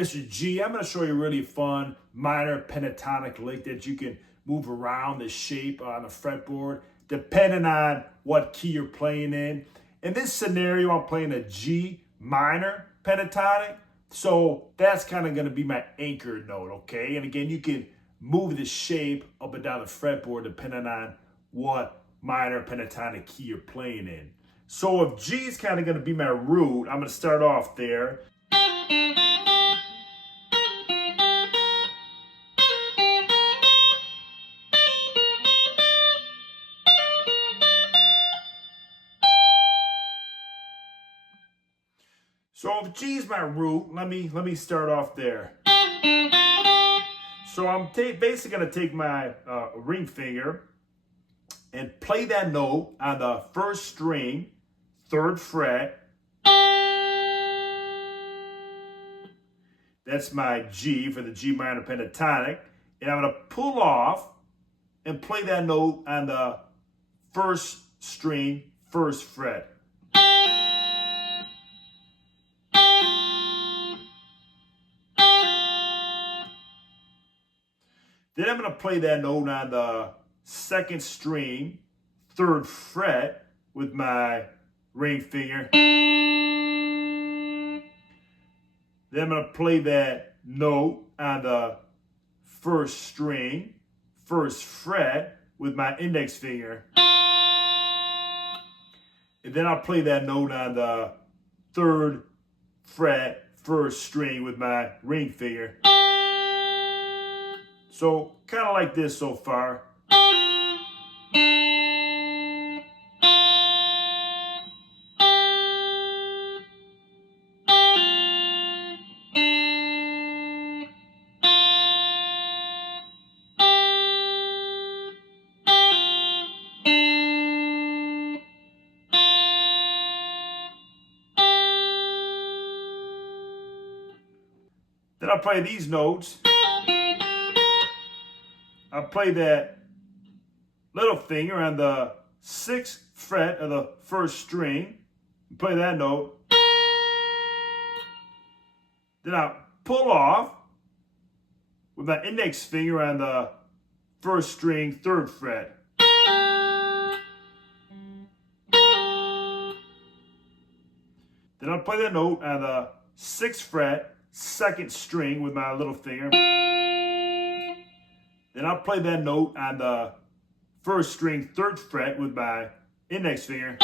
Mr. G, I'm going to show you a really fun minor pentatonic lick that you can move around the shape on the fretboard depending on what key you're playing in. In this scenario, I'm playing a G minor pentatonic, so that's kind of going to be my anchor note, okay? And again, you can move the shape up and down the fretboard depending on what minor pentatonic key you're playing in. So if G is kind of going to be my root, I'm going to start off there. So if G is my root, let me start off there. So I'm basically going to take my ring finger and play that note on the first string, 3rd fret. That's my G for the G minor pentatonic. And I'm going to pull off and play that note on the 1st string, 1st fret. Then I'm going to play that note on the 2nd string, 3rd fret with my ring finger. Then I'm going to play that note on the 1st string, 1st fret with my index finger. And then I'll play that note on the 3rd fret, 1st string with my ring finger. So kind of like this so far. Then I'll play these notes. I'll play that little finger on the 6th fret of the 1st string. Play that note. Then I'll pull off with my index finger on the 1st string, 3rd fret. Then I'll play that note on the 6th fret, 2nd string with my little finger. Then I'll play that note on the 1st string, 3rd fret with my index finger.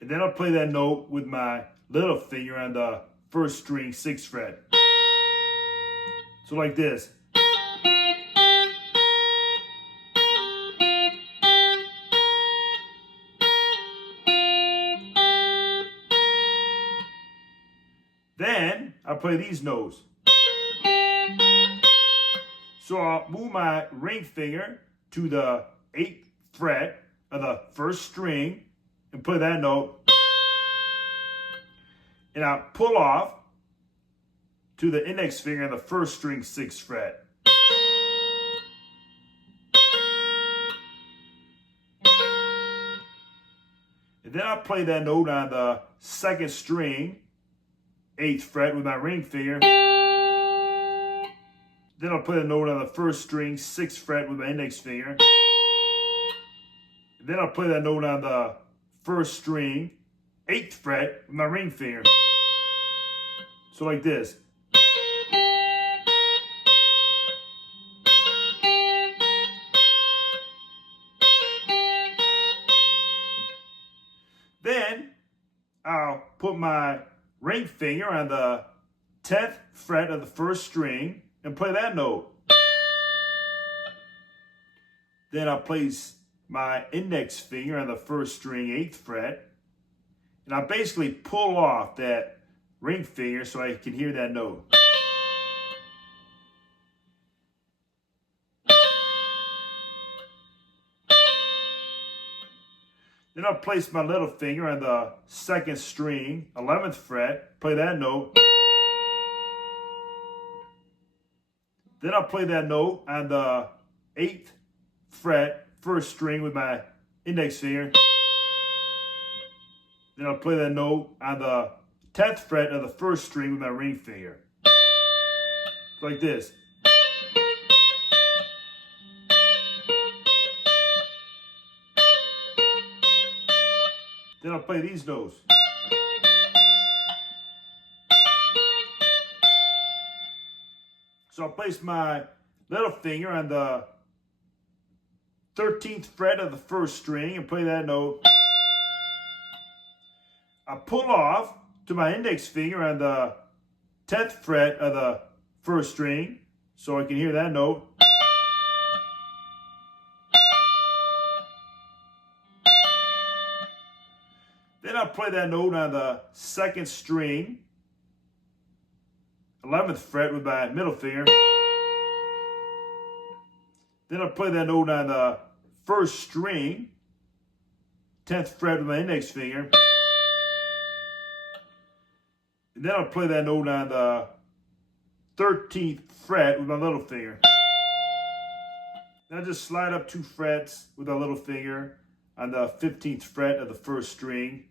And then I'll play that note with my little finger on the 1st string, 6th fret. So like this. Then I'll play these notes. So I'll move my ring finger to the 8th fret of the 1st string and play that note. And I'll pull off to the index finger on the 1st string, 6th fret. And then I'll play that note on the 2nd string, 8th fret with my ring finger. Then I'll play the note on the 1st string, 6th fret with my index finger. Then I'll play that note on the 1st string, 8th fret with my ring finger. So like this. Then I'll put my ring finger on the 10th fret of the 1st string and play that note. Then I'll place my index finger on the 1st string, 8th fret, and I'll basically pull off that ring finger so I can hear that note. Then I'll place my little finger on the 2nd string, 11th fret, play that note. Then I'll play that note on the 8th fret, 1st string with my index finger. Then I'll play that note on the 10th fret of the first string with my ring finger. Like this. Then I'll play these notes. So I'll place my little finger on the 13th fret of the first string and play that note. I pull off to my index finger on the 10th fret of the first string so I can hear that note. Then I'll play that note on the second string, 11th fret with my middle finger. Then I'll play that note on the first string, 10th fret with my index finger. And then I'll play that note on the 13th fret with my little finger. Then I'll just slide up 2 frets with my little finger on the 15th fret of the first string.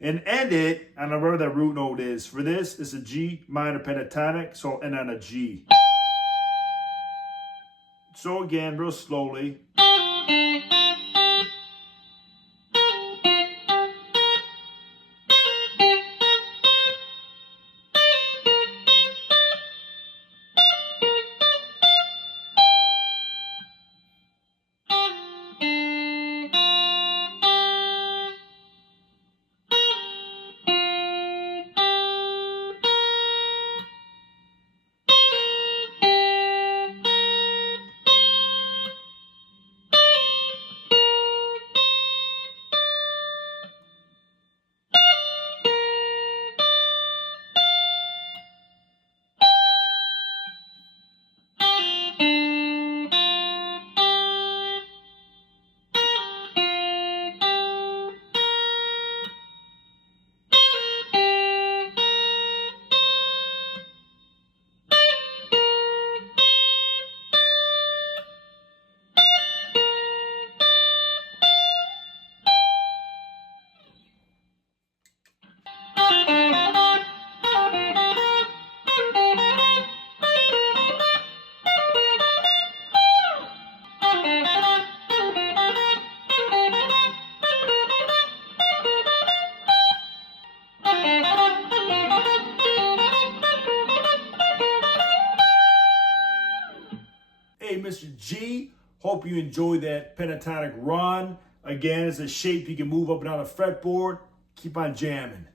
And end it on wherever that root note is. For this, it's a G minor pentatonic, so I'll end on a G. So again, real slowly. Hey, Mr. G, hope you enjoyed that pentatonic run. Again, it's a shape you can move up and down the fretboard. Keep on jamming.